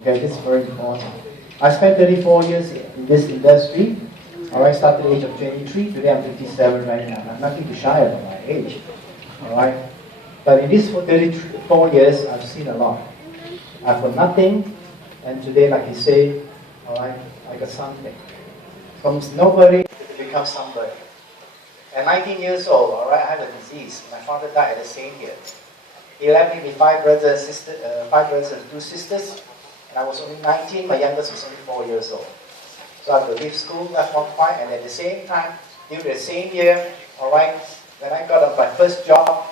Okay, this is very important. I spent 34 years in this industry. Alright, started at the age of 23. Today I'm 57 right now. I'm nothing to shy about my age. Alright? But in these 34 years, I've seen a lot. I've got nothing, and today, like you say, alright, I got something. From nobody to become somebody. At 19 years old, alright, I had a disease. My father died at the same year. He left me with five brothers and two sisters. And I was only 19, my youngest was only 4 years old. So I had to leave school, left one point, and at the same time, during the same year, alright, when I got my first job,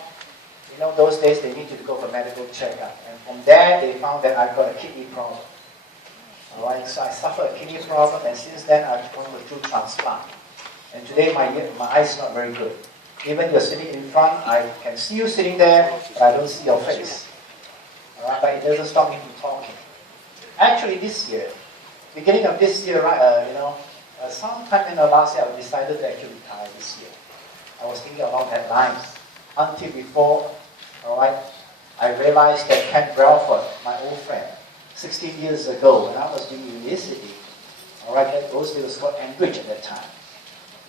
you know, those days they need you to go for medical checkup. And from there, they found that I've got a kidney problem. Alright, so I suffered a kidney problem, and since then I've gone through transplant. And today my eyes not very good. Even you're sitting in front, I can see you sitting there, but I don't see your face. Alright, but it doesn't stop me from talking. Actually, this year, beginning of this year, sometime in the last year, I decided to actually retire this year. I was thinking along that lines until before, alright, I realized that Ken Bradford, my old friend, 16 years ago, when I was doing university, alright, those days was called Enbridge at that time.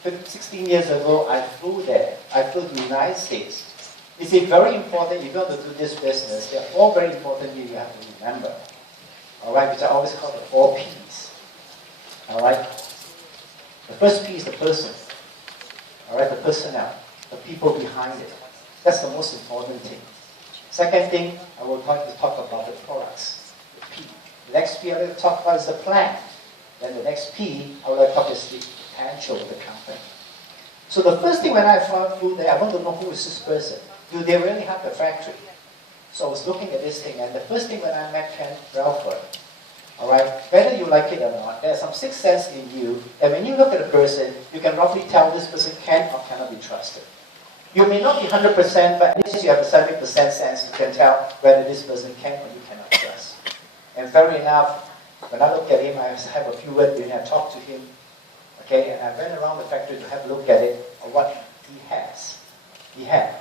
16 years ago, I flew there. I flew to the United States. It's very important, if you want to do this business, there are four very important things you have to remember. Alright, which I always call the 4 P's. Alright? The first P is the person. Alright, the personnel, the people behind it. That's the most important thing. Second thing, I will talk about the products, the P. The next P I will talk about is the plan. Then the next P, I will talk is the potential of the company. So the first thing when I flew there, I want to know who is this person. Do they really have the factory? So I was looking at this thing, and the first thing when I met Ken Bradford, alright, whether you like it or not, there's some sixth sense in you, and when you look at a person, you can roughly tell this person can or cannot be trusted. You may not be 100%, but at least you have a 70% sense you can tell whether this person can or you cannot trust. And fair enough, when I look at him, I have a few words when I talk to him, okay, and I went around the factory to have a look at it, of what he has. He had.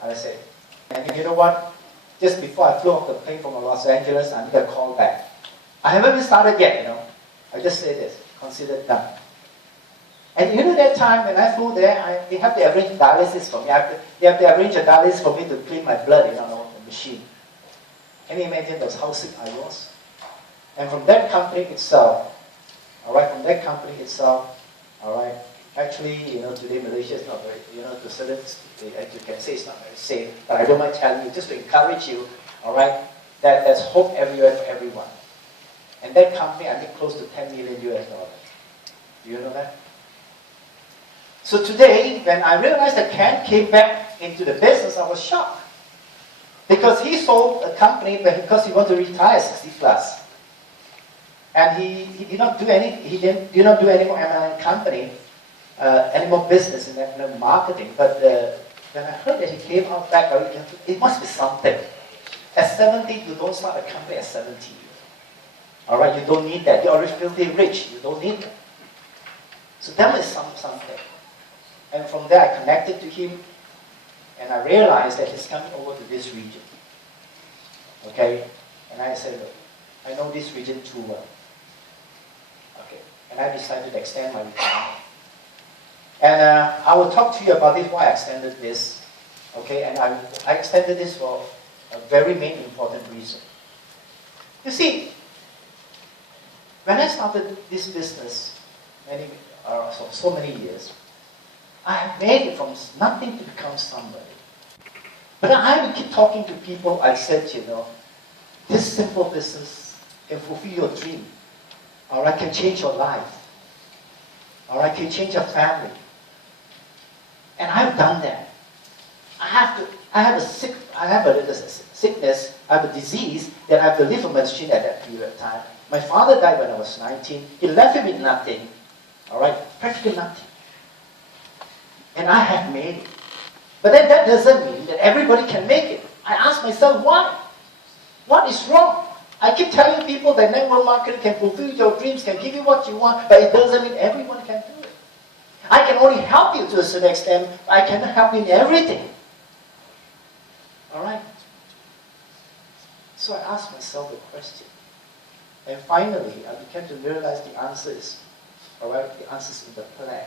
I said, and you know what? Just before I flew off the plane from Los Angeles, I need a call back. I haven't even started yet, you know. I just say this, consider done. And you know that time when I flew there, they have to arrange dialysis for me. They have to arrange a dialysis for me to clean my blood, you know, the machine. Can you imagine how sick I was? And from that company itself, alright, actually, you know, today Malaysia is not very, you know, to certain, as you can say, it's not very safe, but I don't mind telling you, just to encourage you, alright, that there's hope everywhere for everyone. And that company, I think, close to 10 million US dollars. Do you know that? So today, when I realized that Ken came back into the business, I was shocked. Because he sold a company because he wanted to retire 60 plus. And he did not do any more M&A company, any more business in that marketing. But when I heard that he came out back, it must be something. At 70, you don't start a company at 70. Alright, you don't need that. You're already filthy rich. You don't need that. So that was something. And from there, I connected to him, and I realized that he's coming over to this region. Okay? And I said, look, I know this region too well. Okay. And I decided to extend my retirement. And I will talk to you about this, why I extended this. Okay? And I extended this for a very main important reason. You see, when I started this business so many years, I have made it from nothing to become somebody. But I would keep talking to people. I said, you know, this simple business can fulfill your dream. Or I can change your life. Or I can change your family. And I've done that. I have a sickness, I have a disease that I have to live on my machine at that period of time. My father died when I was 19. He left me with nothing. Alright? Practically nothing. And I have made it. But then that doesn't mean that everybody can make it. I ask myself, why? What is wrong? I keep telling people that network marketing can fulfill your dreams, can give you what you want, but it doesn't mean everyone can do it. I can only help you to a certain extent. I cannot help you in everything. Alright? So I asked myself the question, And finally, I began to realize the answer is, all right, the answer is in the plan.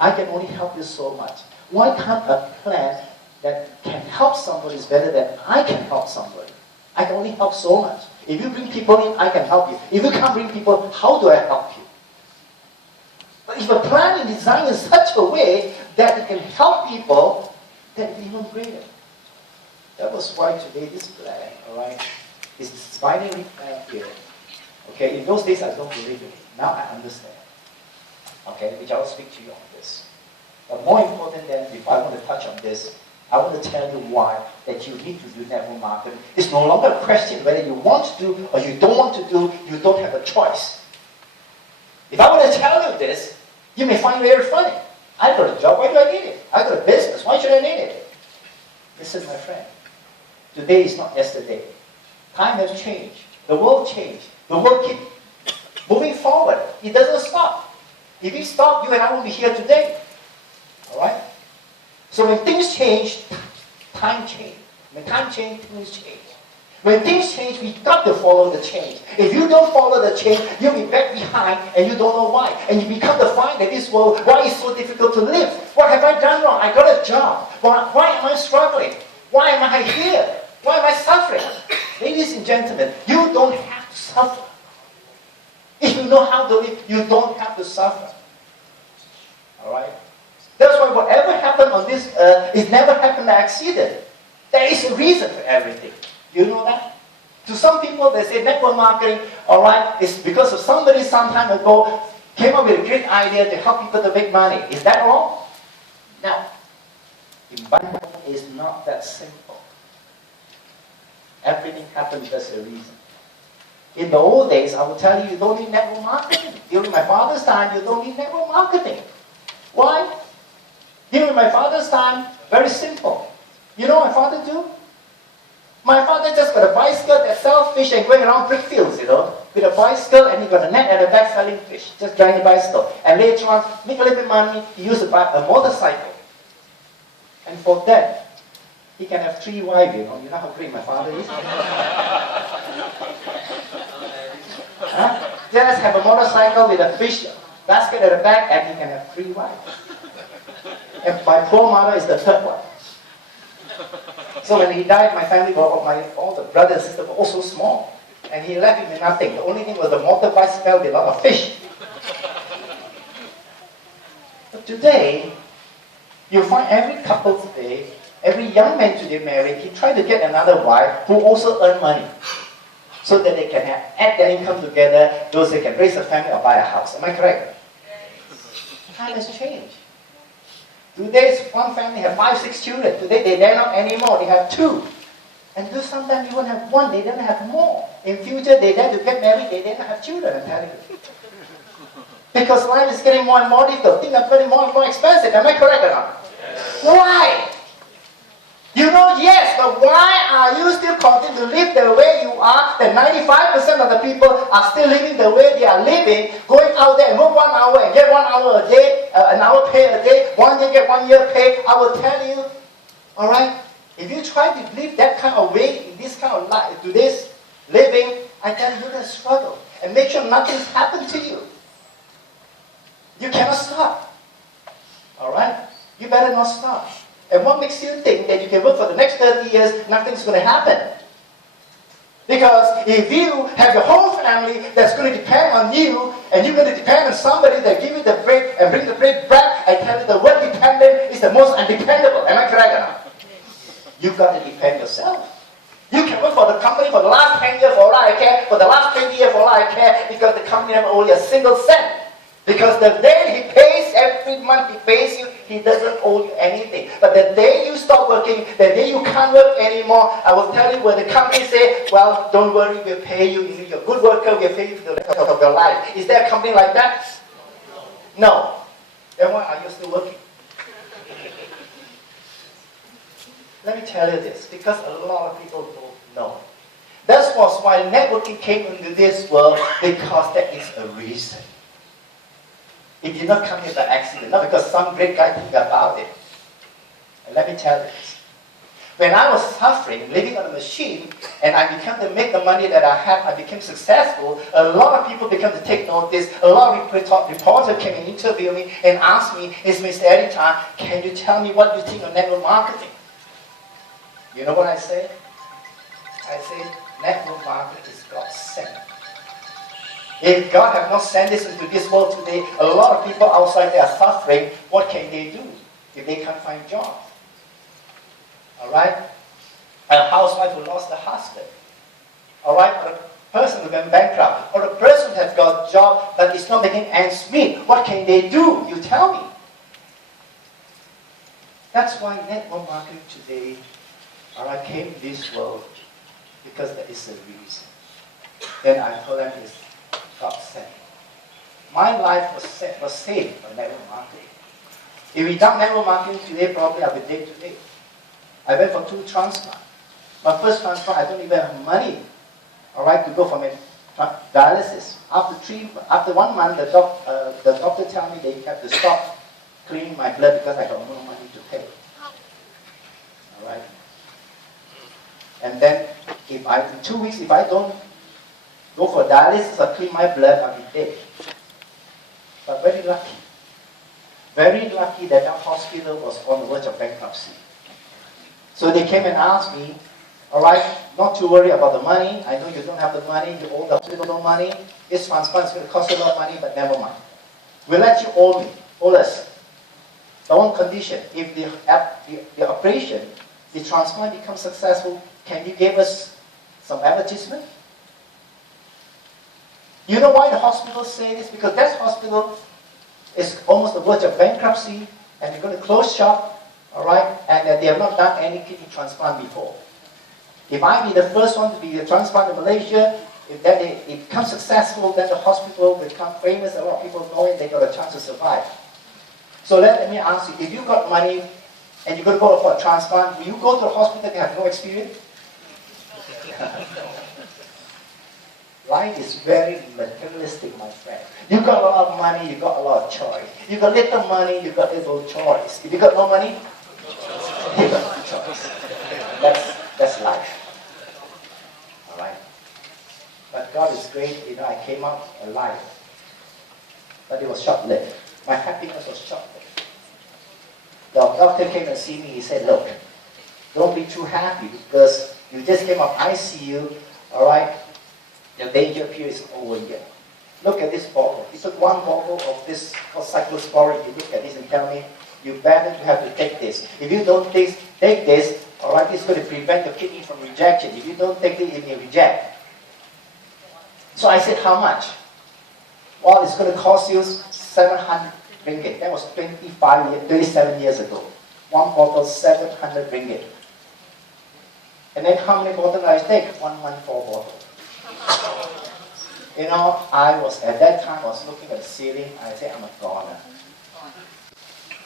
I can only help you so much. Why can't a plan that can help somebody is better than I can help somebody? I can only help so much. If you bring people in, I can help you. If you can't bring people, how do I help you? But if a plan is designed in such a way that it can help people, then it's even greater. That was why today this plan, all right, is this binary plan here. Okay, in those days I don't believe it. Now I understand. Okay, which I will speak to you on this. But more important than, before I want to touch on this, I want to tell you why that you need to do network marketing. It's no longer a question whether you want to do or you don't want to do, you don't have a choice. If I want to tell you this, you may find it very funny. I got a job, why do I need it? I got a business, why should I need it? Listen, my friend. Today is not yesterday. Time has changed. The world changed. The world keeps moving forward. It doesn't stop. If it stopped, you and I won't be here today. Alright? So when things change, time changes. When time changes, things change. When things change, we got to follow the change. If you don't follow the change, you'll be back behind and you don't know why. And you become to find that this world, why it's so difficult to live? What have I done wrong? I got a job. Why am I struggling? Why am I here? Why am I suffering? Ladies and gentlemen, you don't have to suffer. If you know how to live, you don't have to suffer. Alright? That's why whatever happened on this earth, it never happened by accident. There is a reason for everything. You know that? To some people, they say network marketing, alright, is because of somebody some time ago came up with a great idea to help people to make money. Is that wrong? No. The Bible is not that simple. Everything happens because of a reason. In the old days, I will tell you, you don't need network marketing. During my father's time, you don't need network marketing. Why? During my father's time, very simple. You know what my father do? My father just got a bicycle that sells fish and going around brick fields, you know, with a bicycle, and he got a net at the back selling fish, just driving a bicycle. And later on, make a little bit of money, he used to buy a motorcycle. And for that, he can have 3 wives, you know. You know how great my father is? Huh? Just have a motorcycle with a fish basket at the back, and he can have 3 wives. And my poor mother is the 3rd one. So when he died, my family, all the brothers and sisters were all so small. And he left him with nothing. The only thing was the motorbicycle with a lot of fish. But today, you find every couple today, every young man today married, he tried to get another wife who also earn money. So that they can add their income together, those they can raise a family or buy a house. Am I correct? Time has changed. Today, one family have 5, 6 children. Today, they dare not anymore. They have 2. And those sometimes even have 1. They don't have more. In future, they dare to get married. They dare not have children, I'm telling you. Because life is getting more and more difficult. Things are getting more and more expensive. Am I correct or not? Yes. Why? You know, yes, but why are you still continuing to live the way you are? That 95% of the people are still living the way they are living, going out there and work 1 hour and get 1 hour a day, an hour pay a day, 1 year get 1 year pay. I will tell you, all right, if you try to live that kind of way in this kind of life, today's living, I tell you, you're going to struggle. And make sure nothing's happened to you. You cannot stop. All right? You better not stop. And what makes you think that you can work for the next 30 years, nothing's going to happen? Because if you have your whole family that's going to depend on you, and you're going to depend on somebody that give you the bread and bring the bread back, I tell you the word dependent is the most undependable. Am I correct or not? You've got to depend yourself. You can work for the company for the last 10 years for all I care, for the last 20 years for all I care, because the company never owe you a single cent. Because the day he pays, every month he pays you, he doesn't owe you anything. But the day you stop working, the day you can't work anymore, I will tell you when the company say, well, don't worry, we'll pay you. If you're a good worker, we'll pay you for the rest of your life. Is there a company like that? No. Then why are you still working? Let me tell you this, because a lot of people don't know. That was why networking came into this world, because there is a reason. It did not come here by accident, not because some great guy think about it. And let me tell you this. When I was suffering, living on a machine, and I began to make the money that I had, I became successful, a lot of people began to take notice, a lot of reporters came and interviewed me and asked me, is Mr. Eddy, can you tell me what you think of network marketing? You know what I say? I say, network marketing is God's sent. If God have not sent this into this world today, a lot of people outside there are suffering. What can they do if they can't find jobs? All right? A housewife who lost her husband. All right? Or a person who went bankrupt. Or a person who has got a job but is not making ends meet. What can they do? You tell me. That's why network marketing today, all right, came to this world because there is a reason. Then I told them it's God sent. My life was saved by network marketing. If without network marketing today, probably I'll be dead today. I went for 2 transplants. My first transplant, I don't even have money, all right, to go for my dialysis. After 1 month, the doctor told me they have to stop cleaning my blood because I got no money to pay. All right. And then, in 2 weeks, if I don't go for dialysis or clean my blood, I'll be dead. But very lucky. Very lucky that that hospital was on the verge of bankruptcy. So they came and asked me, all right, not to worry about the money. I know you don't have the money. You owe the hospital no money. This transplant is going to cost you a lot of money, but never mind. We'll let you owe us. The one condition, if the operation, the transplant becomes successful, can you give us some advertisement? You know why the hospital say this? Because that hospital is almost the verge of bankruptcy, and they're going to close shop. All right, and they have not done any kidney transplant before. If I be the first one to be a transplant in Malaysia, if it becomes successful, then the hospital will become famous. A lot of people know it, they got a chance to survive. So let me ask you, if you got money and you're going to go for a transplant, will you go to a hospital that have no experience? Life is very materialistic, my friend. You got a lot of money, you got a lot of choice. You got little money, you got little choice. If you got no money, you got no choice. That's life. All right. But God is great. You know, I came out alive, but it was short-lived. My happiness was short-lived. The doctor came and see me. He said, "Look, don't be too happy because you just came out ICU. All right." The danger period is over here. Look at this bottle. He took 1 bottle of this cyclosporine. You look at this and tell me, you better have to take this. If you don't take this, all right, it's going to prevent the kidney from rejection. If you don't take it, it may reject. So I said, how much? Well, it's going to cost you 700 ringgit. That was 27 years ago. 1 bottle, 700 ringgit. And then how many bottles did I take? 1 month, 4 bottles. You know, at that time, I was looking at the ceiling. I said, I'm a goner.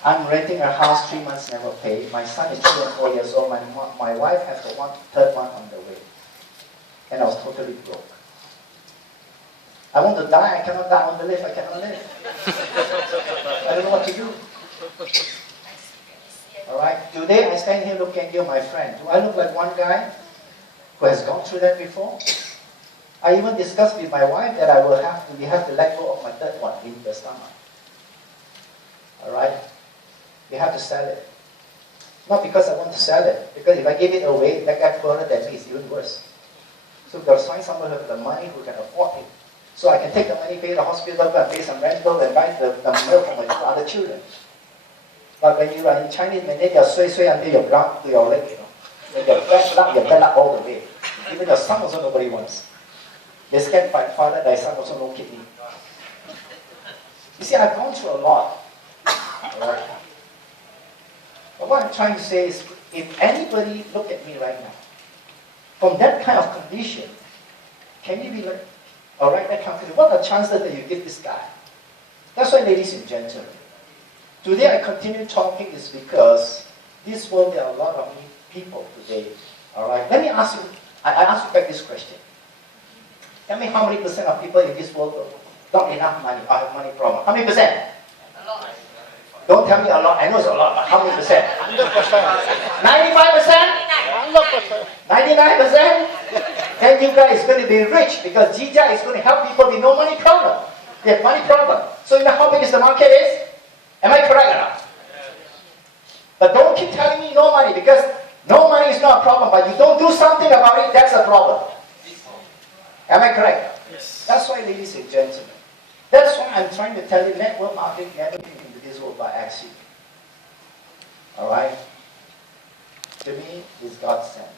I'm renting a house, 3 months never paid. My son is 3 and 4 years old. My wife has the third one on the way. And I was totally broke. I want to die. I cannot die on the lift. I cannot live. I don't know what to do. All right. Today, I stand here looking at you, my friend. Do I look like one guy who has gone through that before? I even discussed with my wife that we have to let go of my third one in the stomach. All right? We have to sell it. Not because I want to sell it, because if I give it away, that guy poorer than me is even worse. So we've got to find someone who has the money who can afford it. So I can take the money, pay the hospital, and pay some rental, and buy the milk for my 2 other children. But when you are in Chinese, they just sway until your blood to your leg, you know. When your bad luck all the way. Even your son also nobody wants. They scared my father, my son also no kidney. You see, I've gone through a lot. Right? But what I'm trying to say is, if anybody look at me right now, from that kind of condition, can you be like, all right, that company, what are the chances that you give this guy? That's why, ladies and gentlemen, today I continue talking is because this world, there are a lot of people today. All right, let me ask you, I ask you back this question. Tell me how many % of people in this world don't enough money or have money problem? How many percent? A lot. Don't tell me a lot. I know it's a lot, but how many percent? 100%. 95%? 99%? Then you guys is going to be rich because Zija is going to help people with no money problem. They have money problem. So you know how big is the market is? Am I correct or not? But don't keep telling me no money because no money is not a problem, but you don't do something about it, that's a problem. Am I correct? Yes. That's why, ladies and gentlemen, that's why I'm trying to tell you network marketing never came into this world by accident. Alright? To me, it's God sent.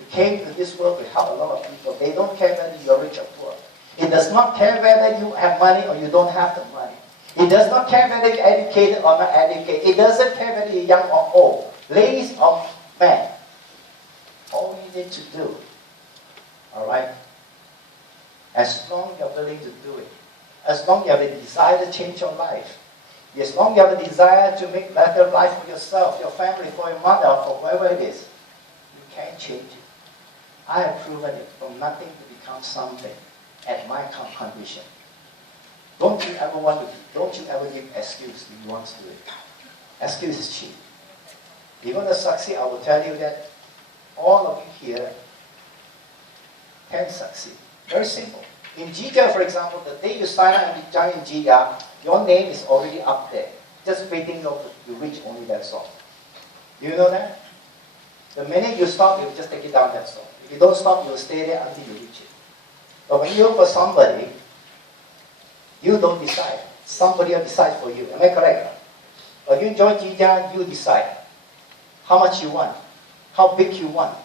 It came to this world to help a lot of people. They don't care whether you're rich or poor. It does not care whether you have money or you don't have the money. It does not care whether you're educated or not educated. It doesn't care whether you're young or old, ladies or men. All you need to do, alright, as long as you're willing to do it, as long as you have a desire to change your life, as long as you have a desire to make better life for yourself, your family, for your mother, or for whoever it is, you can change it. I have proven it from nothing to become something at my condition. Don't you ever give excuse if you want to do it. Excuse is cheap. If you want to succeed, I will tell you that all of you here can succeed. Very simple. In Zija, for example, the day you sign up and join in Zija, your name is already up there. Just waiting to reach only that song. You know that? The minute you stop, you just take it down that song. If you don't stop, you'll stay there until you reach it. But when you look for somebody, you don't decide. Somebody will decide for you. Am I correct? Or you join Zija, you decide how much you want, how big you want.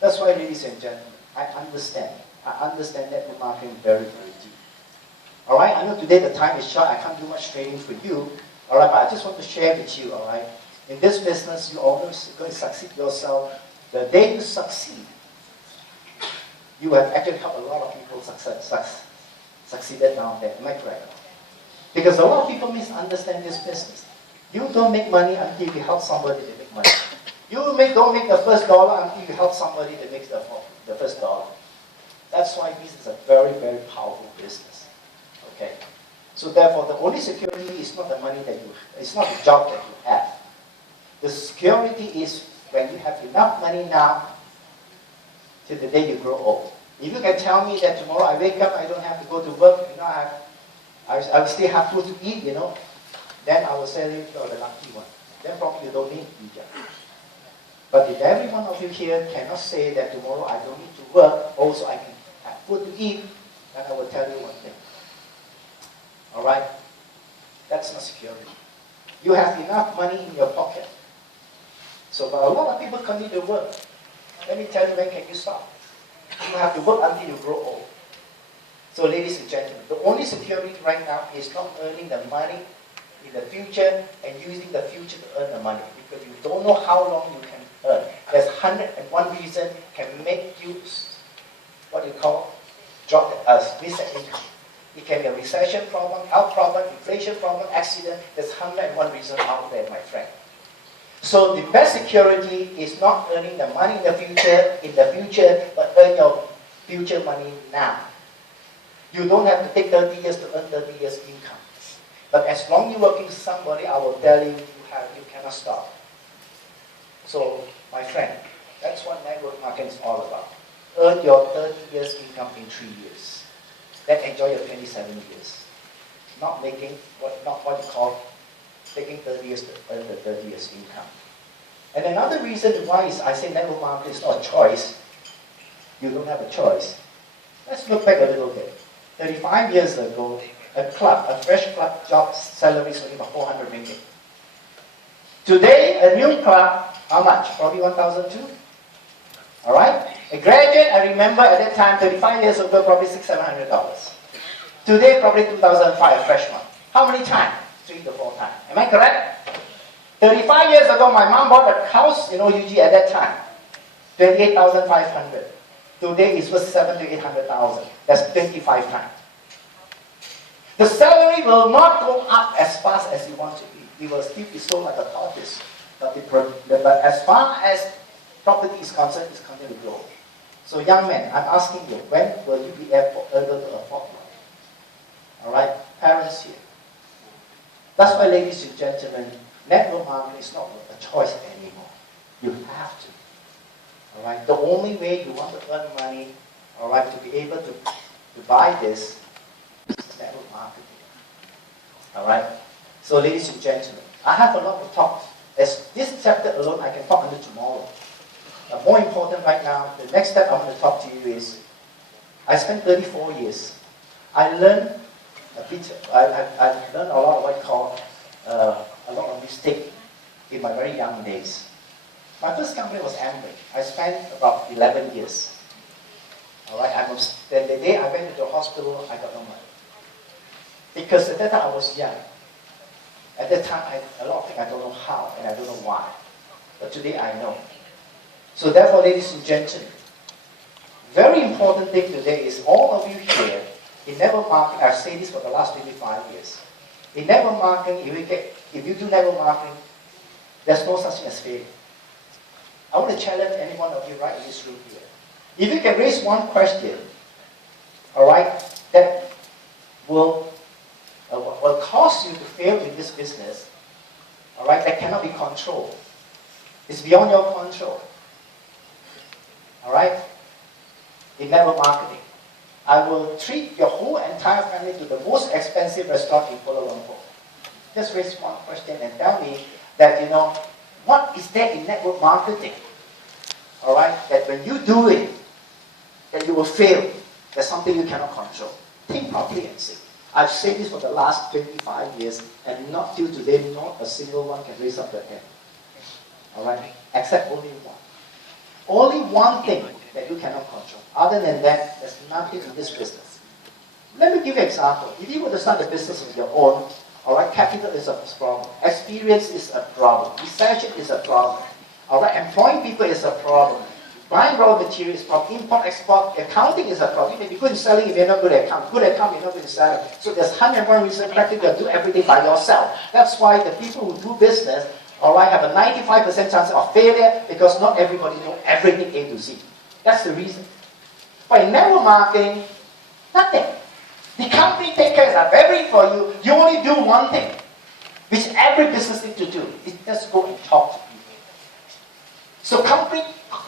That's why, ladies and gentlemen, I understand network marketing very, very deep. Alright, I know today the time is short, I can't do much training for you. Alright, but I just want to share with you, alright. In this business, you're always going to succeed yourself. The day you succeed, you have actually helped a lot of people succeeded down there. Am I correct? Because a lot of people misunderstand this business. You don't make money until you help somebody to make money. You don't make the first dollar until you help somebody to make the first dollar. That's why this is a very, very powerful business. Okay? So therefore, the only security is not the money that it's not the job that you have. The security is when you have enough money now till the day you grow old. If you can tell me that tomorrow I wake up, I don't have to go to work, I will still have food to eat, then I will say you're the lucky one. Then probably you don't need Zija. But if every one of you here cannot say that tomorrow I don't need to work, also I can have food to eat, then I will tell you one thing. Alright? That's not security. You have enough money in your pocket. So, but a lot of people continue to work. Let me tell you, when can you stop? You have to work until you grow old. So, ladies and gentlemen, the only security right now is not earning the money in the future and using the future to earn the money, because you don't know how long you can earn. There's 101 reason can make you what you call drop miss an income. It can be a recession problem, health problem, inflation problem, accident. There's 101 reasons out there, my friend. So the best security is not earning the money in the future, but earn your future money now. You don't have to take 30 years to earn 30 years income. But as long as you're working with somebody, I will tell you, you cannot stop. So, my friend, that's what network marketing is all about. Earn your 30 years income in 3 years. Then enjoy your 27 years. Not what you call taking 30 years to earn the 30 years income. And another reason why I say network marketing is not a choice, you don't have a choice. Let's look back a little bit. 35 years ago, a fresh club job salary is only about 400 ringgit. Today, a new club, how much? Probably 1,002. Alright? A graduate, I remember at that time, 35 years ago, probably $600, $700. Today, probably 2,005, a fresh one. How many times? 3 to 4 times. Am I correct? 35 years ago, my mom bought a house in OUG at that time. 28,500. Today, it's worth 700 to 800,000. That's 25 times. The salary will not go up as fast as you want to be. It will still be sold like a tortoise. But as far as property is concerned, it's continuing to grow. So young men, I'm asking you, when will you be able to afford one? Alright? Parents here. That's why, ladies and gentlemen, network marketing is not a choice anymore. You have to. All right? The only way you want to earn money, all right, to be able to buy this is network marketing. All right? So ladies and gentlemen, I have a lot to talk. As this chapter alone, I can talk until tomorrow. But more important right now, the next step I want to talk to you is, I spent 34 years. I learned a bit, I learned a lot of what I call a lot of mistake in my very young days. My first company was Amway. I spent about 11 years. All right, then the day I went to the hospital, I got no money. Because at that time I was young. At that time, a lot of things I don't know how and I don't know why. But today I know. So therefore, ladies and gentlemen, very important thing today is all of you here, in network marketing, I've said this for the last 25 years. In network marketing, if you do network marketing, there's no such thing as failure. I want to challenge any one of you right in this room here. If you can raise one question, all right, that will cause you to fail in this business, all right, that cannot be controlled. It's beyond your control. All right? In network marketing, I will treat your whole entire family to the most expensive restaurant in Kuala Lumpur. Just raise one question and tell me that, what is there in network marketing? All right? That when you do it, that you will fail. There's something you cannot control. Think properly and see. I've said this for the last 25 years, and not till today, not a single one can raise up their hand. All right? Except only one. Only one thing that you cannot control. Other than that, there's nothing in this business. Let me give you an example. If you were to start a business of your own, all right, capital is a problem. Experience is a problem. Recession is a problem. All right, employing people is a problem. Buying raw materials is a problem. Import, export, accounting is a problem. You may be good in selling if you're not good at accounting. Good at accounting, you're not good in selling. So there's 101 reasons practically you do everything by yourself. That's why the people who do business, all right, have a 95% chance of failure because not everybody knows everything A to Z. That's the reason. But in network marketing, nothing. The company takes care of everything for you. You only do one thing, which every business needs to do. Is just go and talk to people. So company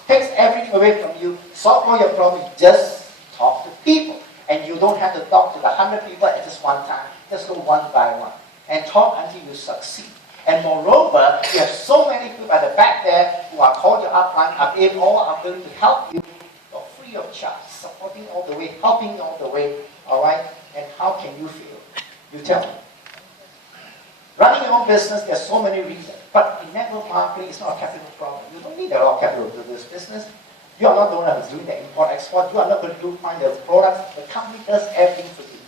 takes everything away from you, solve all your problems, just talk to people. And you don't have to talk to the 100 people at just one time. Just go one by one. And talk until you succeed. And moreover, you have so many people at the back there who are called your upline, all are willing to help you for free of charge, supporting all the way, helping all the way, all right? And how can you feel? You tell me. Running your own business, there's so many reasons. But in network marketing, it's not a capital problem. You don't need a lot of capital to do this business. You are not the one who's doing the import-export. You are not going to find the products. The company does everything for you.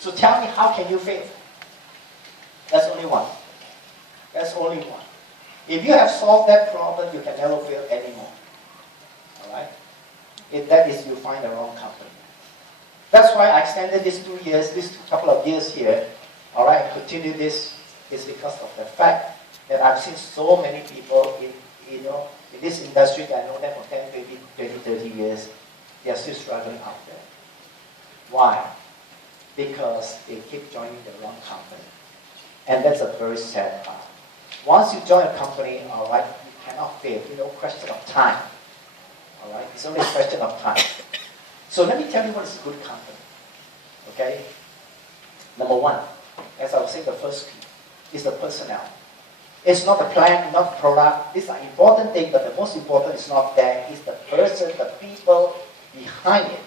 So tell me, how can you fail? There's only one. There's only one. If you have solved that problem, you can never fail anymore. All right? If that is, you find the wrong company. That's why I extended this 2 years, this couple of years here. All right, continue this is because of the fact that I've seen so many people in this industry that I know them for 10, 20, 30 years. They are still struggling out there. Why? Because they keep joining the wrong company. And that's a very sad part. Once you join a company, all right, you cannot fail. You know, question of time. All right, it's only a question of time. So let me tell you what is a good company. Okay? Number one, as I was saying, the first key is the personnel. It's not the plan, not the product. These are important things, but the most important is not that. It's the person, the people behind it.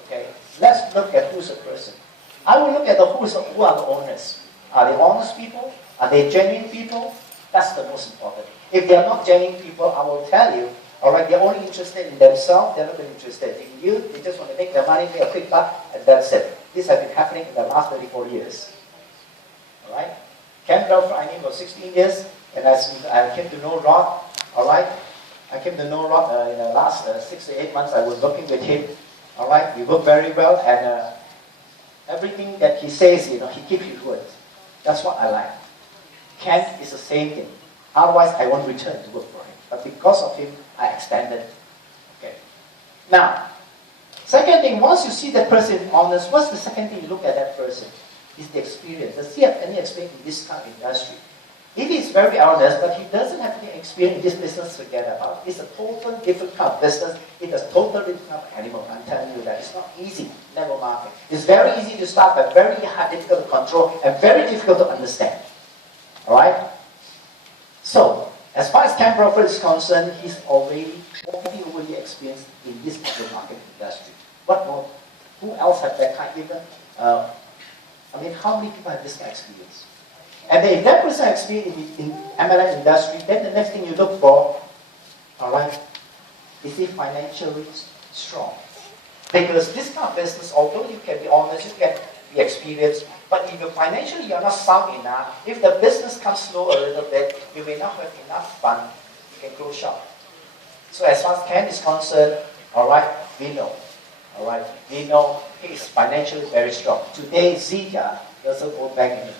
Okay? Let's look at who's the person. I will look at who are the owners. Are they honest people? Are they genuine people? That's the most important. If they are not genuine people, I will tell you, all right, they're only interested in themselves, they're not interested in you, they just want to make their money, make a quick buck, and that's it. This has been happening in the last 34 years. All right? Ken Ralph, I knew for 16 years, and I came to know Rod, all right? I came to know Rod in the last 6 to 8 months. I was working with him, all right? We work very well, and everything that he says, he keeps his words. That's what I like. Ken is the same thing. Otherwise, I won't return to work for him. But because of him, I extended. Okay. Now, second thing, once you see that person is honest, what's the second thing you look at that person? Is the experience. Does he have any experience in this kind of industry? If he's very honest, but he doesn't have any experience in this business, forget about it. It's a totally different kind of business. It's a totally different kind of animal. I'm telling you that. It's not easy, network marketing. It's very easy to start, but very hard, difficult to control, and very difficult to understand. Alright? So, as far as Ken Crawford is concerned, he's already overly experienced in this network marketing industry. What more? Who else have that kind even? I mean, how many people have this kind of experience? And if that person has experience in MLM industry, then the next thing you look for, alright, is he financially strong? Because this kind of business, although you can be honest, you can be experienced, but if financially you're not sound enough, if the business comes slow a little bit, you may not have enough fund, you can close shop. So as far as Ken is concerned, alright, we know. Alright, we know he is financially very strong. Today, Zija doesn't go back anymore.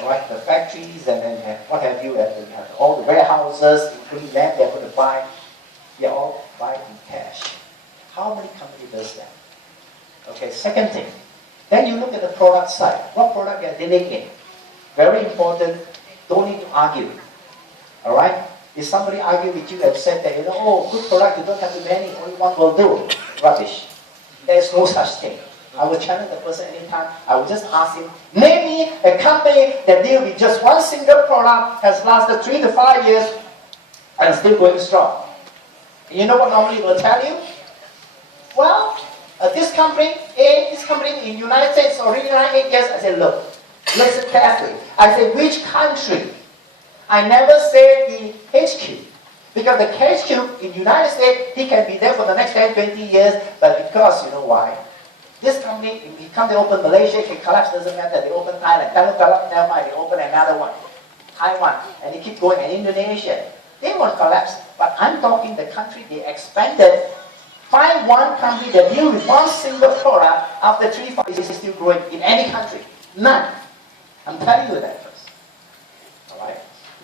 Alright, the factories and then what have you, have all the warehouses, including land they're going to buy, they all buy in cash. How many companies does that? Okay, second thing. Then you look at the product side. What product they're dealing in? Very important, don't need to argue. Alright? If somebody argue with you and said that, oh, good product, you don't have too many, only one will do. Rubbish. There's no such thing. I will challenge the person anytime. I will just ask him, name me a company that deals with just one single product, has lasted 3 to 5 years, and still going strong. And you know what normally will tell you? Well, this company in United States already 8 years. I said, look, listen carefully. I said, which country? I never said the HQ. Because the HQ in United States, he can be there for the next 10, 20 years, but because, you know why? This company, if they come to open Malaysia, it can collapse, doesn't matter. They open Thailand, never mind, they open another one. Taiwan, and they keep going, and Indonesia. They won't collapse. But I'm talking the country they expanded. Find one company that deals with one single product after 3, 5 years is still growing in any country. None. I'm telling you that first. Alright?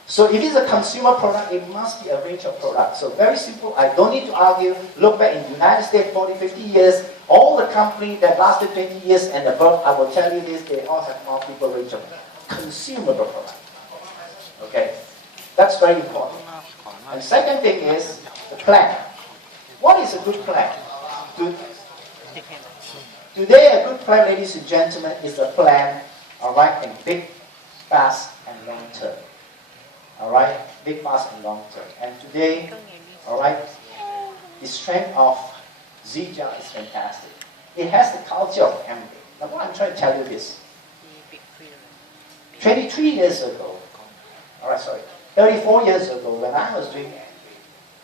So if it's a consumer product, it must be a range of products. So very simple, I don't need to argue. Look back in the United States, 40, 50 years, all the companies that lasted 20 years and above, I will tell you this, they all have multiple range of consumable products. Okay? That's very important. And second thing is the plan. What is a good plan? Today, a good plan, ladies and gentlemen, is a plan, alright, in big, fast, and long term. Alright, big, fast, and long term. And today, alright, the strength of Zija is fantastic. It has the culture of MBA. Now, what I'm trying to tell you is, 23 years ago, 34 years ago, when I was doing MBA,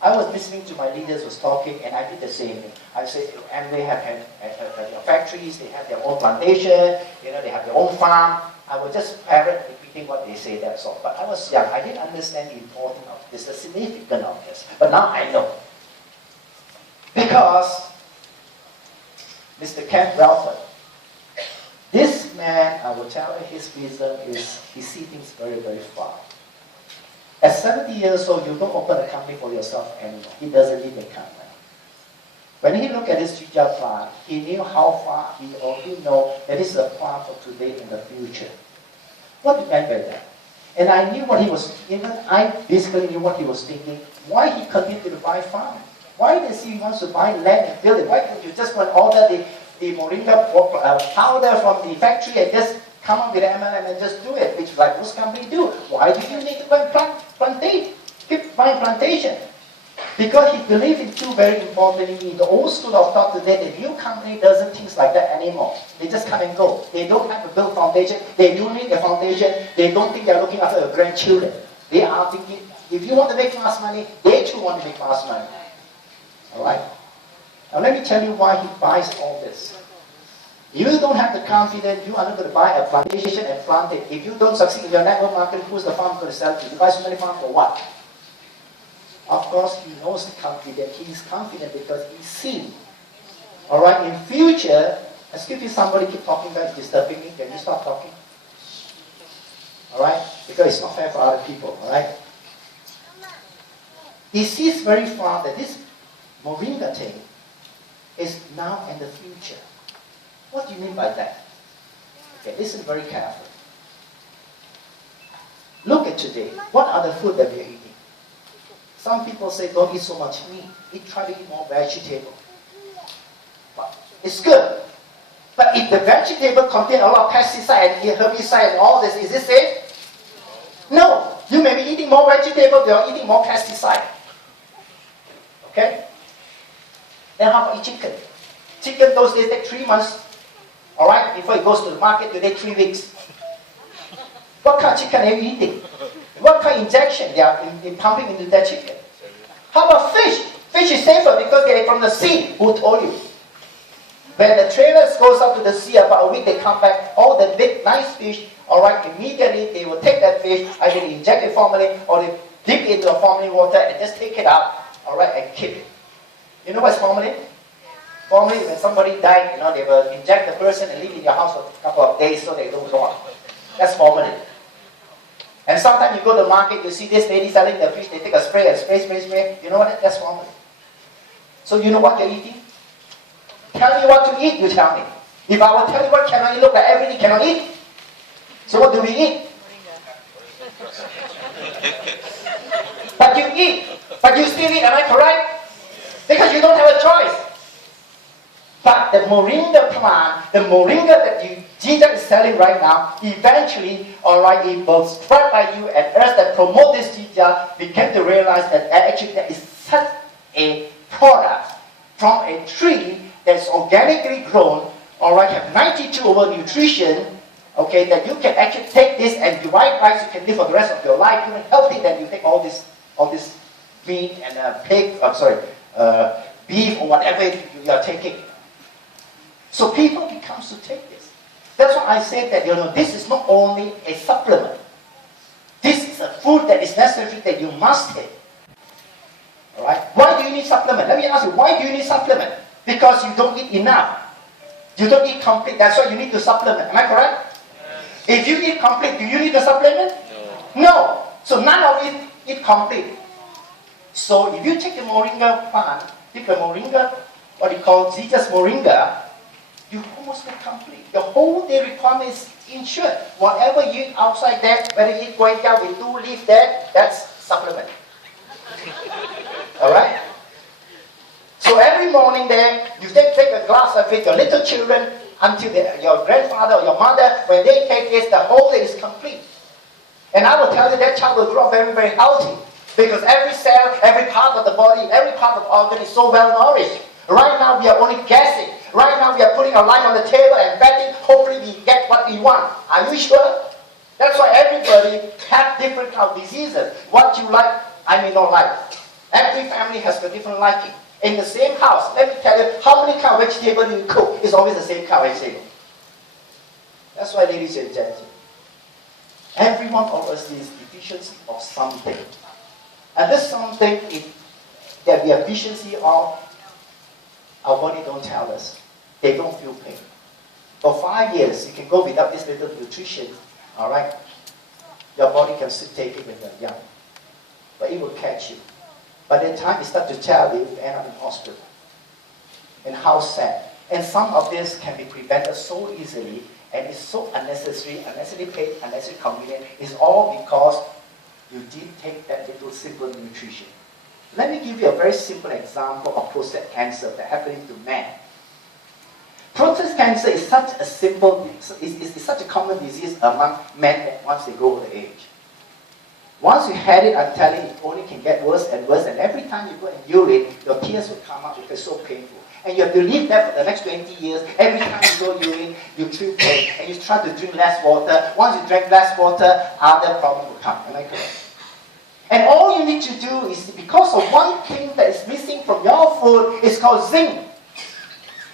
I was listening to my leaders was talking, and I did the same thing. I said, and they have their factories, they have their own plantation, they have their own farm. I would just parrot repeating what they say, that's all. But I was young, I didn't understand the importance of this, the significance of this. But now I know. Because Mr. Ken Crawford, this man, I will tell you his wisdom is, he sees things very, very far. At 70 years old, you don't open a company for yourself anymore. He doesn't need a company. When he looked at this Zija plant, he knew how far he already know that this is a plant for today and the future. What did I mean by that? And I knew what he was, I basically knew what he was thinking. Why he continued to buy farm? Why does he want to buy land and build it? Why don't you just go and order the moringa powder from the factory and just come up with an MLM and just do it, which like most companies do. Why do you need to go and plantate? Keep buying plantation. Because he believed in two very important things. In the old school of thought today, the new company doesn't think like that anymore. They just come and go. They don't have to build foundation. They don't need the foundation. They don't think they're looking after their grandchildren. They are thinking, if you want to make fast money, they too want to make fast money. Alright? Now let me tell you why he buys all this. You don't have the confidence, you are not going to buy a plantation and plant it. If you don't succeed in your network marketing, who's the farm going to sell to? You buy so many farms for what? Of course, he knows the confident. He is confident because he's seen. Alright, in future, excuse me, somebody keep talking, guys, disturbing me. Can you stop talking? Alright? Because it's not fair for other people. Alright? He sees very far that this moringa thing is now and the future. What do you mean by that? Okay, listen very carefully. Look at it today. What are the food that we are eating? Some people say don't eat so much meat. Try to eat more vegetable. But it's good. But if the vegetable contain a lot of pesticide and herbicide and all this, is it safe? No. You may be eating more vegetable, they are eating more pesticide. Okay? Then how about chicken? Chicken those days take 3 months. Alright? Before it goes to the market, today 3 weeks. What kind of chicken are you eating? What kind of injection they are pumping into that chicken? How about fish? Fish is safer because they are from the sea. Who told you? When the trailers goes up to the sea, about a week they come back, all the big nice fish, alright, immediately they will take that fish, either they inject it formalin or they dip it into a formalin water and just take it out, alright, and keep it. You know what's formalin? Formalin, when somebody died, they will inject the person and leave it in your house for a couple of days so they don't rot. That's formalin. And sometimes you go to the market, you see this lady selling the fish, they take a spray and spray. You know what? That's formalin. So you know what you're eating? Tell me what to eat, you tell me. If I will tell you what cannot eat, look like everything cannot eat. So what do we eat? But you eat. But you still eat, am I correct? Because you don't have a choice. But the moringa plant, the moringa that Zija is selling right now, eventually, alright, it will spread by you, and as that promote this Zija, begin to realize that actually there is such a product from a tree that's organically grown, alright, have 92 over nutrition, okay, that you can actually take this and you white rice, you can live for the rest of your life, even healthy, then you take all this meat and beef or whatever you are taking. So people becomes to take this. That's why I said that, this is not only a supplement. This is a food that is necessary that you must take. Alright? Why do you need supplement? Let me ask you, why do you need supplement? Because you don't eat enough. You don't eat complete. That's why you need to supplement. Am I correct? Yes. If you eat complete, do you need a supplement? No. So none of it eat complete. So if you take the moringa plant, take the moringa, what you call Zija's moringa, you almost get complete. Your whole day requirement is ensured. Whatever you eat outside there, whether you eat kway teow with 2 leaves there, that's supplement. Alright? So every morning there, you take a glass of it, your little children, until your grandfather or your mother, when they take this, the whole day is complete. And I will tell you that child will grow very, very healthy. Because every cell, every part of the body, every part of the organ is so well nourished. Right now we are only guessing. Right now we are putting our life on the table and betting, hopefully we get what we want. Are you sure? That's why everybody has different kind of diseases. What you like, I may not like. Every family has a different liking. In the same house, let me tell you, how many kind of vegetable you cook is always the same kind of vegetable. That's why, ladies and gentlemen, every one of us is deficiency of something. And this something that we are deficiency of, our body don't tell us. They don't feel pain. For 5 years, you can go without this little nutrition, alright? Your body can still take it when you're young. But it will catch you. By the time it starts to tell you, you end up in hospital. And how sad. And some of this can be prevented so easily, and it's so unnecessary pain, unnecessary convenient. It's all because you didn't take that little simple nutrition. Let me give you a very simple example of prostate cancer that happening to men. Prostate cancer is such a simple, it's such a common disease among men that once they go over the age. Once you had it, I'm telling you, it only can get worse and worse, and every time you go and urine, your tears will come out because it's so painful. And you have to live there for the next 20 years. Every time you go urine, you feel pain, and you try to drink less water. Once you drink less water, other problems will come. Am I correct? And all you need to do is, because of one thing that is missing from your food, is called zinc.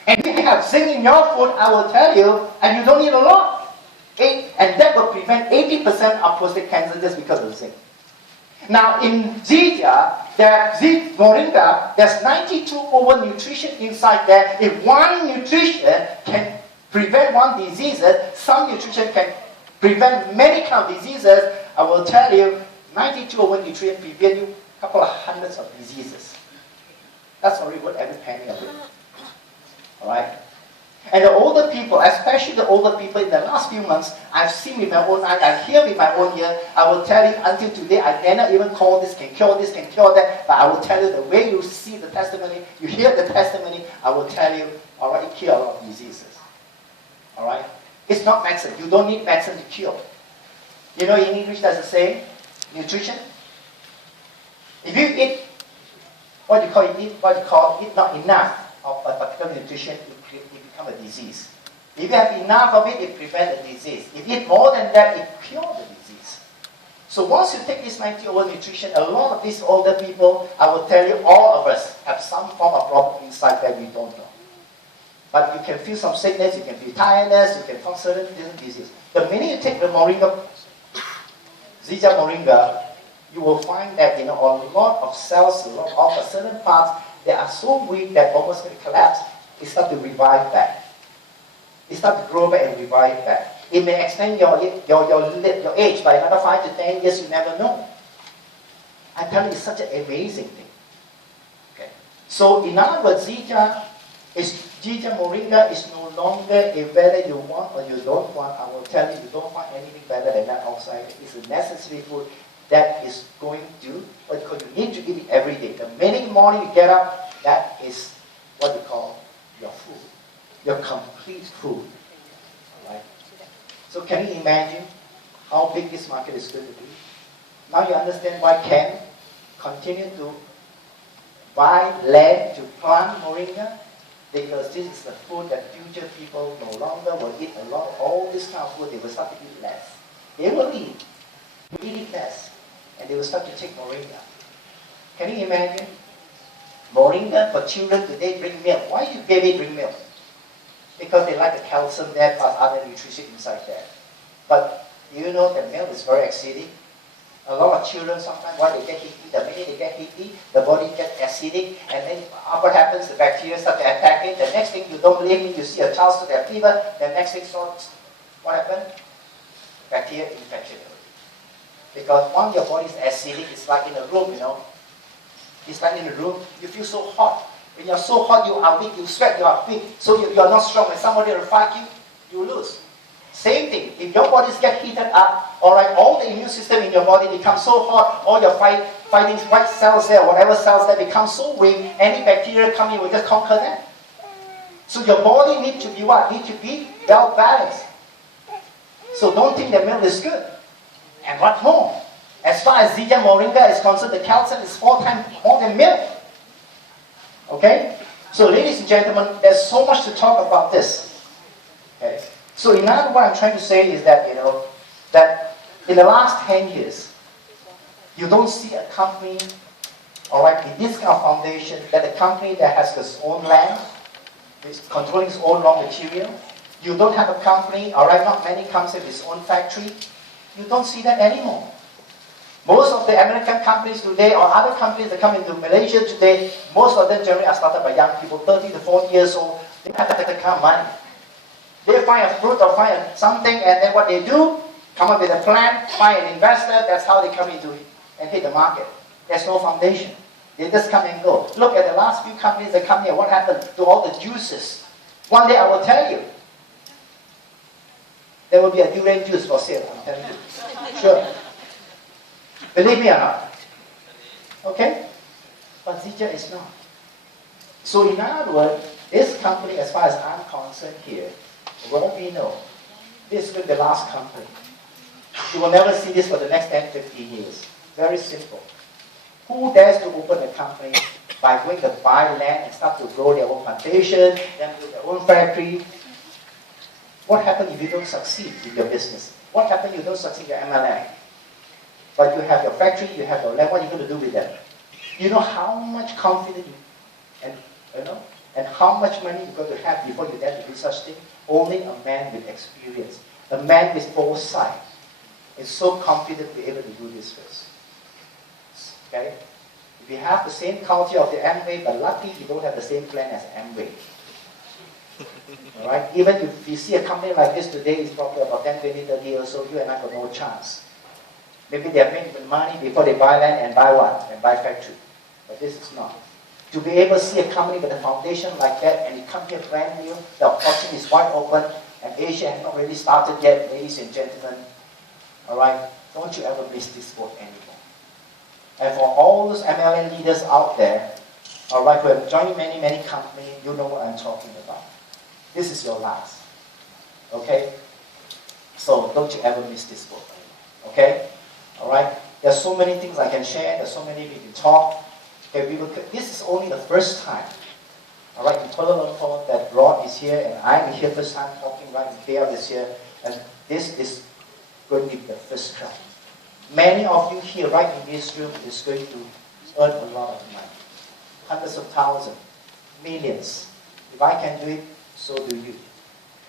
And if you have zinc in your food, I will tell you, and you don't need a lot. And that will prevent 80% of prostate cancer just because of zinc. Now in Zija, moringa, there's 92 over nutrition inside there. If one nutrition can prevent one disease, some nutrition can prevent many kind of diseases. I will tell you, 92 over nutrition prevent you a couple of hundreds of diseases. That's already worth every penny of it. Alright? And the older people, especially the older people in the last few months, I've seen with my own eye, I hear with my own ear, I will tell you until today, I cannot even call this can cure that, but I will tell you the way you see the testimony, you hear the testimony, I will tell you, all right, it cures a lot of diseases. All right? It's not medicine. You don't need medicine to cure. You know, in English there's a saying, nutrition. If you eat what you call eat not enough of a particular nutrition, it becomes a disease. If you have enough of it, it prevents the disease. If you eat more than that, it cures the disease. So once you take this 90 over nutrition, a lot of these older people, I will tell you, all of us have some form of problem inside that we don't know. But you can feel some sickness, you can feel tiredness, you can feel certain different diseases. The minute you take the moringa, Zija moringa, you will find that a lot of cells, a lot of certain parts, they are so weak that almost going to collapse. It starts to revive back. It starts to grow back and revive back. It may extend your age by another 5 to 10 years, you never know. I tell you, it's such an amazing thing. Okay. So in other words, Zija moringa is no longer a whether you want or you don't want. I will tell you, you don't find anything better than that outside. It's a necessary food that is going to, you need to eat it every day. The minute morning you get up, that is what you call your food, your complete food. All right? So can you imagine how big this market is going to be? Now you understand why Ken continue to buy land to plant moringa, because this is the food that future people no longer will eat a lot of all this kind of food. They will start to eat less. They will eat it less, and they will start to take moringa. Can you imagine? Moringa for children today drink milk. Why do baby drink milk? Because they like the calcium there plus other nutrition inside there. But you know that milk is very acidic. A lot of children sometimes, why they get heaty, the minute they get heaty, the body gets acidic, and then what happens, the bacteria start to attack it. The next thing, you don't believe me, you see a child with a fever, the next thing, what happened? Bacteria infection. Because when your body is acidic, it's like in a room, It's like in a room, you feel so hot. When you're so hot, you are weak, you sweat, you are weak, so you're not strong. When somebody will fight you, you lose. Same thing, if your bodies get heated up, all the immune system in your body becomes so hot, all your fighting white cells there, whatever cells there become so weak, any bacteria coming will just conquer them. So your body needs to be what? Needs to be well balanced. So don't think that milk is good. And what more? As far as Zija moringa is concerned, the calcium is 4 times more than milk. Okay? So ladies and gentlemen, there's so much to talk about this. Okay? So in other, what I'm trying to say is that, that in the last 10 years, you don't see a company, in this kind of foundation, that a company that has its own land, is controlling its own raw material. You don't have a company, not many companies with its own factory. You don't see that anymore. Most of the American companies today, or other companies that come into Malaysia today, most of them generally are started by young people, 30 to 40 years old. They have that kind of money. They find a fruit or find something, and then what they do, come up with a plan, find an investor, that's how they come into it and hit the market. There's no foundation. They just come and go. Look at the last few companies that come here, what happened to all the juices? One day I will tell you, there will be a durian juice for sale, I'm telling you. Sure. Believe me or not. Okay? But Zija is not. So in other words, this company, as far as I'm concerned here, what we know, this will be the last company. You will never see this for the next 10, 15 years. Very simple. Who dares to open a company by going to buy land and start to grow their own plantation, then build their own factory? What happens if you don't succeed in your business? What happens if you don't succeed in your MLM? But you have your factory, you have your land, what are you going to do with them? You know how much confidence and how much money you're going to have before you dare to do such thing? Only a man with experience, a man with foresight, is so confident to be able to do this first. Okay? If you have the same culture of the Amway, but lucky you don't have the same plan as Amway. Alright? Even if you see a company like this today, it's probably about 10, 20, 30 years so you and I got no chance. Maybe they have made money before they buy land and buy what? And buy factory. But this is not. To be able to see a company with a foundation like that, and you come here brand new, the opportunity is wide open, and Asia has not really started yet, ladies and gentlemen. All right, don't you ever miss this boat anymore. And for all those MLM leaders out there, all right, who have joined many, many companies, you know what I'm talking about. This is your last. Okay? So don't you ever miss this boat anymore. Okay? All right? There's so many things I can share. There's so many we can talk. Okay, this is only the first time, all right, in Kuala Lumpur that Rod is here and I'm here first time talking right in KL this year, and this is going to be the first time. Many of you here right in this room is going to earn a lot of money. Hundreds of thousands, millions. If I can do it, so do you.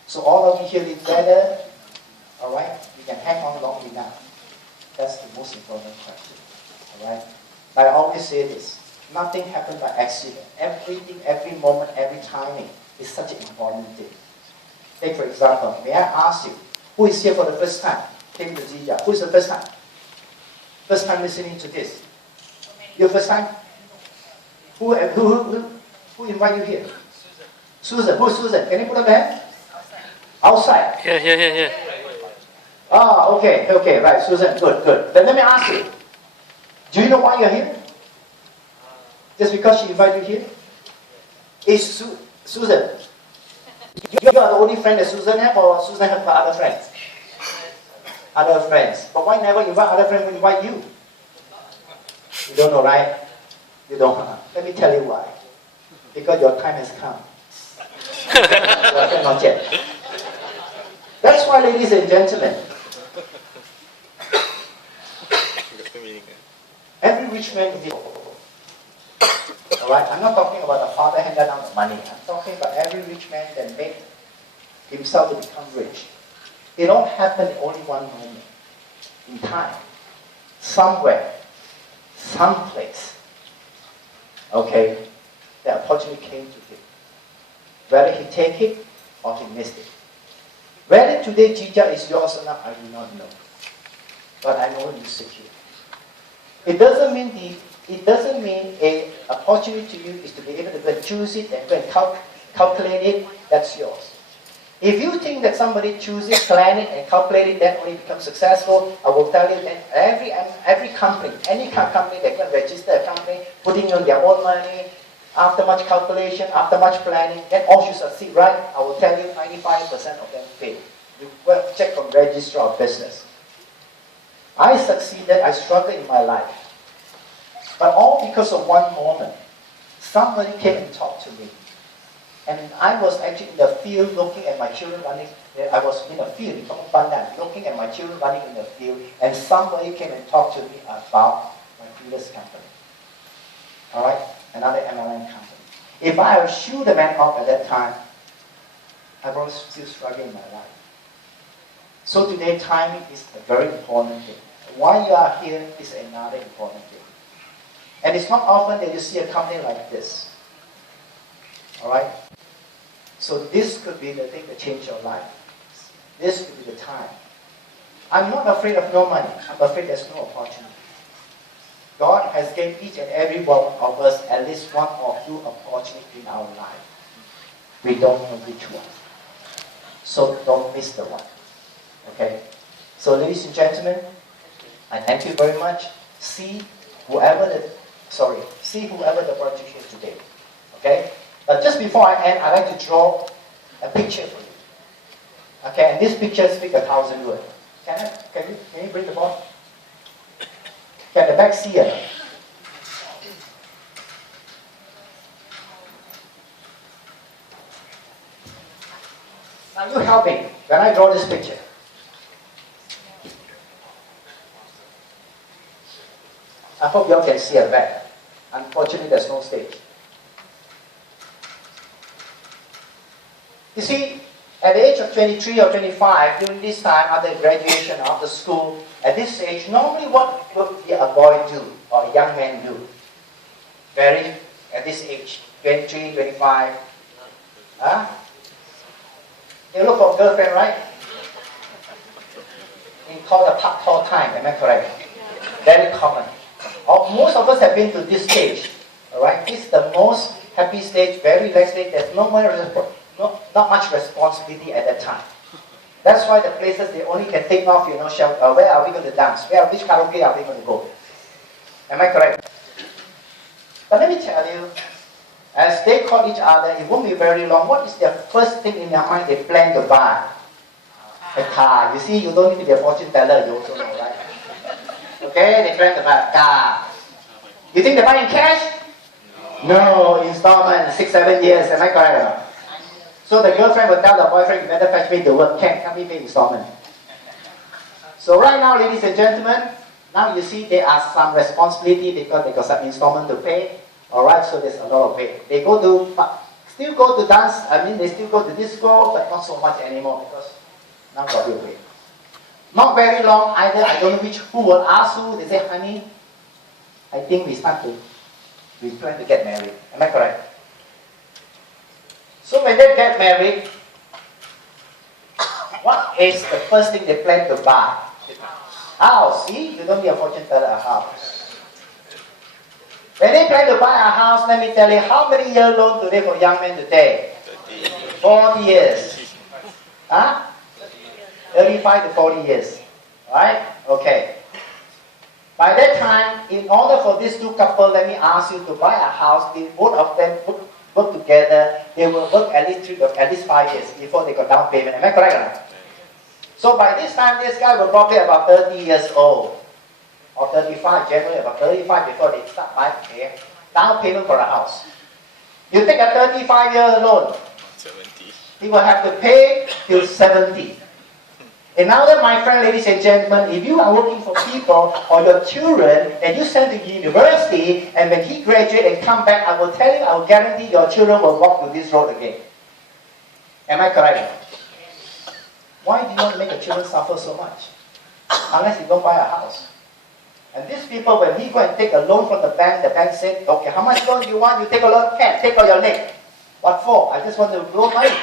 So all of you here live better, all right, you can hang on long enough. That's the most important question, all right? But I always say this. Nothing happens by accident. Everything, every moment, every timing is such an important thing. Take for example, may I ask you, who is here for the first time? Take the Zija. Who is the first time? First time listening to this? Your first time? Who invite you here? Susan. Who is Susan? Can you put up a hand? Outside. Here. Ah, okay, right, Susan, good. Then let me ask you, do you know why you're here? Just because she invited you here? Is Susan, you are the only friend that Susan have, or Susan have other friends? Other friends. But why never invite other friends who invite you? You don't know, right? You don't know. Let me tell you why. Because your time has come. Your time not yet. That's why, ladies and gentlemen, every rich man is alright, I'm not talking about the father handed down the money. I'm talking about every rich man that made himself to become rich. It all happened in only one moment in time, somewhere, someplace. Okay, the opportunity came to him. Whether he take it or he missed it. Whether today Zija is yours or not, I do not know. But I know you secure. It doesn't mean an opportunity to you is to be able to go and choose it and go and calculate it. That's yours. If you think that somebody chooses it, plan it, and calculate it, then only becomes successful, I will tell you that every company, any company that can register a company, putting in their own money, after much calculation, after much planning, then all should succeed, right? I will tell you 95% of them fail. You go check from Registrar of Business. I succeeded, I struggled in my life. But all because of one moment. Somebody came and talked to me. And I was actually in the field looking at my children running. I was in the field, looking at my children running in the field, and somebody came and talked to me about my previous company. Alright? Another MLM company. If I would shoot the man off at that time, I was still struggling in my life. So today, timing is a very important thing. Why you are here is another important thing. And it's not often that you see a company like this. Alright? So this could be the thing that changes your life. This could be the time. I'm not afraid of no money. I'm afraid there's no opportunity. God has given each and every one of us at least one or two opportunities in our life. We don't know which one. So don't miss the one. Okay? So ladies and gentlemen, I thank you very much. See whoever the brought you here today. Okay? But just before I end, I'd like to draw a picture for you. Okay, and this picture speaks 1,000 words. Can you bring the board? Can the back see it? Now you help me when I draw this picture. I hope you all can see it back. Unfortunately, there's no stage. You see, at the age of 23 or 25, during this time, after graduation, after school, at this age, normally what would a boy do, or a young man do? At this age, 23, 25, huh? They look for a girlfriend, right? It's called the pak tor time, am I correct? Very common. Most of us have been to this stage. Alright, this is the most happy stage, very relaxed stage. There's not much responsibility at that time. That's why the places they only can take off, where are we going to dance? Which karaoke are we going to go? Am I correct? But let me tell you, as they call each other, it won't be very long. What is their first thing in their mind they plan to buy? A car. You see, you don't need to be a fortune teller, you also know, right? Okay, they plan to buy a car. You think they buy in cash? No, installment, 6-7 years. Am I correct or not? So the girlfriend will tell the boyfriend, you better fetch me the work. Can't me pay installment. So right now, ladies and gentlemen, now you see there are some responsibility because they got some installment to pay. Alright, so there's a lot of pay. They still go to dance, they still go to disco, but not so much anymore because now got your pay. Not very long either, I don't know who will ask who. They say, honey, I think we plan to get married. Am I correct? So when they get married, what is the first thing they plan to buy? House. See, you don't be a fortune teller, a house. When they plan to buy a house, let me tell you, how many year loan today for young men today? 40 years. Huh? 35 to 40 years. Right? Okay. By that time, in order for these two couples, let me ask you to buy a house, both of them work together, they will work at least 5 years before they got down payment. Am I correct or not? So by this time, this guy will probably about 30 years old. Or 35, generally about 35 before they start buying down payment for a house. You take a 35-year loan, 70. he will have to pay till 70. And now that, my friend, ladies and gentlemen, if you are working for people or your children and you send to university and when he graduates and come back, I will tell you, I will guarantee your children will walk to this road again. Am I correct? Why do you want to make your children suffer so much? Unless you don't buy a house. And these people, when he go and take a loan from the bank said, okay, how much loan do you want? You take a loan, take out your leg. What for? I just want to loan money.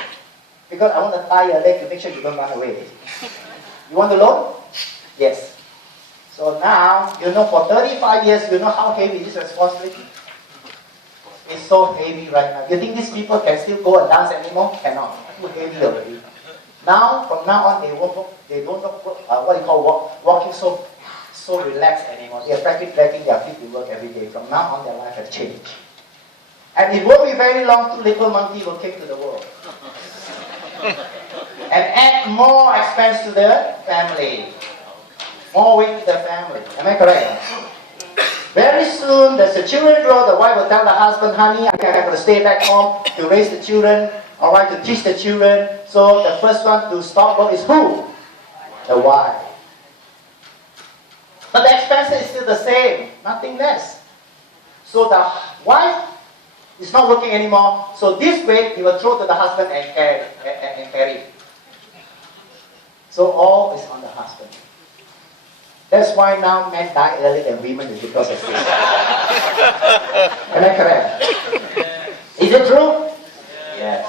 Because I want to tie your leg to make sure you don't run away. You want the loan? Yes. So now, for 35 years, you know how heavy this responsibility? It's so heavy right now. You think these people can still go and dance anymore? Cannot. Too heavy already. Now, from now on, they don't walking so relaxed anymore. They are practically dragging their feet to work every day. From now on, their life has changed. And it won't be very long till little monkey will come to the world. And add more expense to the family. More weight to the family. Am I correct? Very soon, as the children grow, the wife will tell the husband, honey, I have to stay back home to raise the children, alright, to teach the children. So the first one to stop work is who? The wife. But the expense is still the same, nothing less. So the wife is not working anymore. So this weight he will throw to the husband and carry. So all is on the husband. That's why now men die early than women is because of this. Am I correct? Is it true? Yes.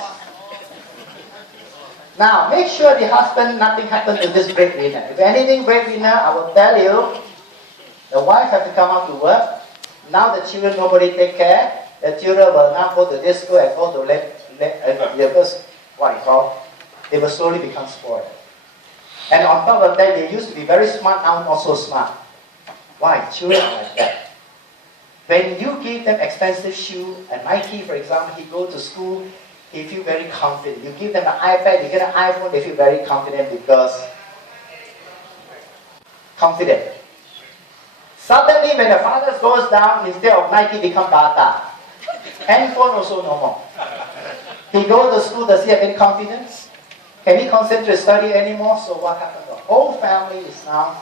Now make sure the husband, nothing happened to this breadwinner. If anything breadwinner, I will tell you, the wife have to come out to work. Now the children, nobody take care. The children will now go to disco and go to they will slowly become spoiled. And on top of that, they used to be very smart, now not so smart. Why? Children are like that. When you give them expensive shoe, and Nike, for example, he go to school, he feel very confident. You give them an iPad, you get an iPhone, they feel very confident because confident. Suddenly, when the father goes down, instead of Nike, become Bata. Handphone also no more. He goes to school, does he have any confidence? Can he concentrate study anymore? So what happened? The whole family is now